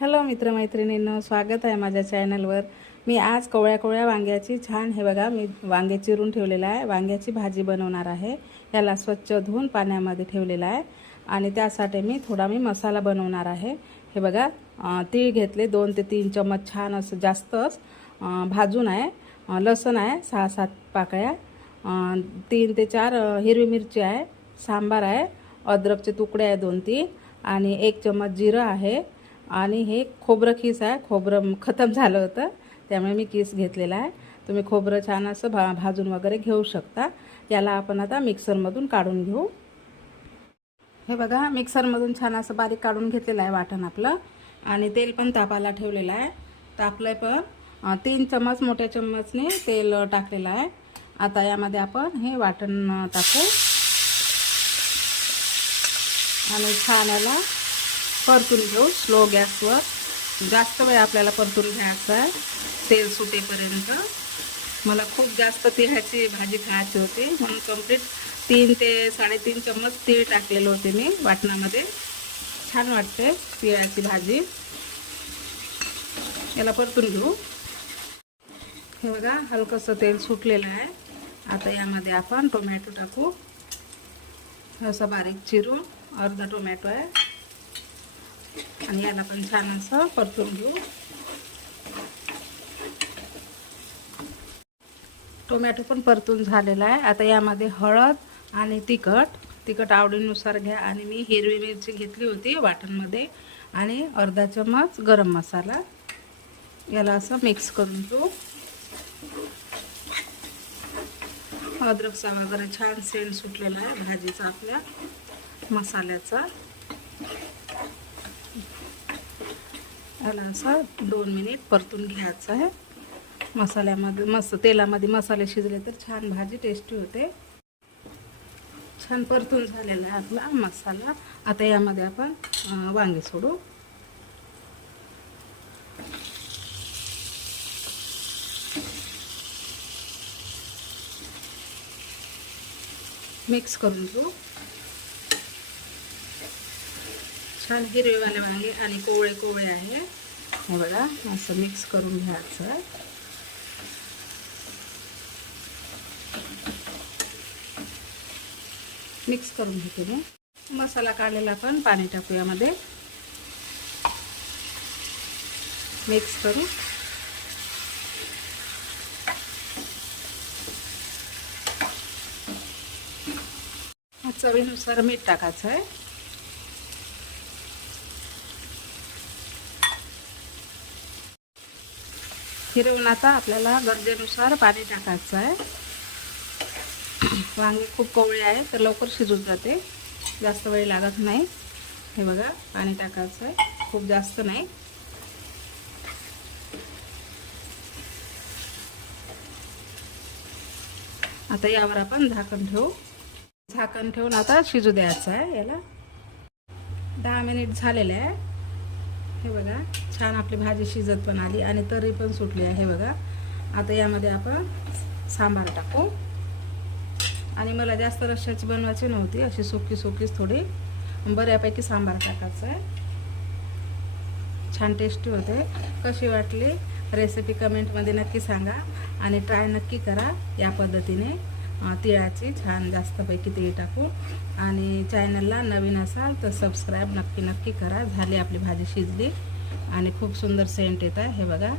Hello मित्रमैत्रिणींनो स्वागत आहे माझ्या चॅनलवर. मी आज कोवळ्या कोवळ्या वांग्याची छान हे बघा मी वांगे चिरून ठेवलेलं आहे. वांग्याची भाजी बनवणार आहे. याला स्वच्छ धुवून पाण्यामध्ये ठेवलेलं आहे. आणि त्यासाठी मी थोडा मी मसाला बनवणार आहे. हे बघा तीळ घेतले दोन ते तीन चम्मच छान असं जास्तच भाजून आहे. लसूण आहे सहा सात पाकळ्या. तीन ते चार हिरवी मिरची आहे सांबार आहे अद्रकचे तुकडे आहे दोन तीन आणि एक चम्मच जिरं आहे. आणि हे खोबरं खीस आहे. खोबरं खतम झालं होतं. त्यामुळे मी किस घेतलेला आहे. तुम्ही खोबरं छान असं भा भाजून वगैरे घेऊ शकता. याला आपण आता मिक्सरमधून काढून घेऊ. हे बघा मिक्सरमधून छान असं बारीक काढून घेतलेलं आहे वाटण आपलं. आणि तेल पण तापाला ठेवलेलं आहे. तापलं पण तीन चम्मच मोठ्या चम्मचने तेल टाकलेलं आहे. आता यामध्ये आपण हे वाटण टाकू. आणि छान याला परतून घेऊ. स्लो गॅसवर जास्त वेळ आपल्याला परतून घ्यायचं आहे. तेल सुटेपर्यंत. मला खूप जास्त तिळाची भाजी खायची होती. म्हणून कंप्लीट तीन ते साडेतीन चम्मच तीळ टाकलेले होते मी वाटणामध्ये. छान वाटते तिळाची भाजी. याला परतून घेऊ. हे बघा हलकंसं तेल सुटलेलं आहे. आता यामध्ये आपण टोमॅटो टाकू. असं बारीक चिरून अर्धा टोमॅटो आहे. आणि याला पण छान असं परतून घेऊ. टोमॅटो पण परतून झालेला आहे. आता यामध्ये हळद आणि तिखट. तिखट आवडीनुसार घ्या. आणि मी हिरवी मिरची घेतली होती वाटणमध्ये. आणि अर्धा चम्मच गरम मसाला. याला असं मिक्स करून घेऊ. अद्रकचा वगैरे छान सेंट सुटलेला आहे. भाजीचा आपल्या मसाल्याचा. याला असं दोन मिनिट परतून घ्यायचं आहे. मसाल्यामध्ये मस्त तेलामध्ये मसाले शिजले तर छान भाजी टेस्टी होते. छान परतून झालेला आहे आपला मसाला. आता यामध्ये आपण वांगे सोडू. मिक्स करून घेऊ. छान हिरवेवाले वांगे आणि कोवळे कोवळे आहे. हे बघा असं मिक्स करून घ्यायचं. मिक्स करून घेते मी. मसाला काढलेला पण पाणी टाकू यामध्ये मिक्स करू. चवीनुसार मीठ टाकायचं आहे फिरवून आता आपल्याला गरजेनुसार पाणी टाकायचं आहे. वांगे खूप कोवळे आहे तर लवकर शिजून जाते. जास्त वेळ लागत नाही. हे बघा पाणी टाकायचं आहे. खूप जास्त नाही. आता यावर आपण झाकण ठेवू. झाकण ठेवून आता शिजू द्यायचं आहे याला. दहा मिनिट झालेले आहे. हे बघा छान आपली भाजी शिजत पण आली आणि तरी पण सुटली आहे बघा. आता यामध्ये आपण सांबार टाकू. आणि मला जास्त रश्याची बनवायची नव्हती अशी सुकी सुकीच थोडी. बऱ्यापैकी सांबार टाकायचं आहे. छान टेस्टी होते. कशी वाटली? रेसिपी कमेंटमध्ये नक्की सांगा आणि ट्राय नक्की करा या पद्धतीने. तिळाची छान जास्तपैकी तीळ टाकू. आणि चॅनलला नवीन असाल तर सबस्क्राईब नक्की नक्की करा. झाली आपली भाजी शिजली. आणि खूप सुंदर सेंट येत आहे. हे बघा.